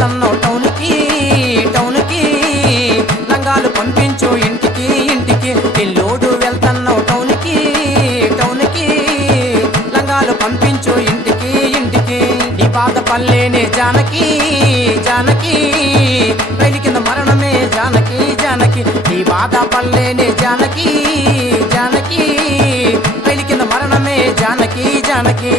వెళ్తున్నావు టౌన్కి టౌన్కి లంగాలు పంపించు ఇంటికి ఇంటికి పిల్లోడు వెళ్తున్నావు టౌన్కి టౌన్కి లంగాలు పంపించు ఇంటికి ఇంటికి నీ బాధ పల్లేనే జానకి జానకి రైలు కింద మరణమే జానకి జానకి నీ బాధ పల్లేనే జానకి జానకి రైలు కింద మరణమే జానకి జానకి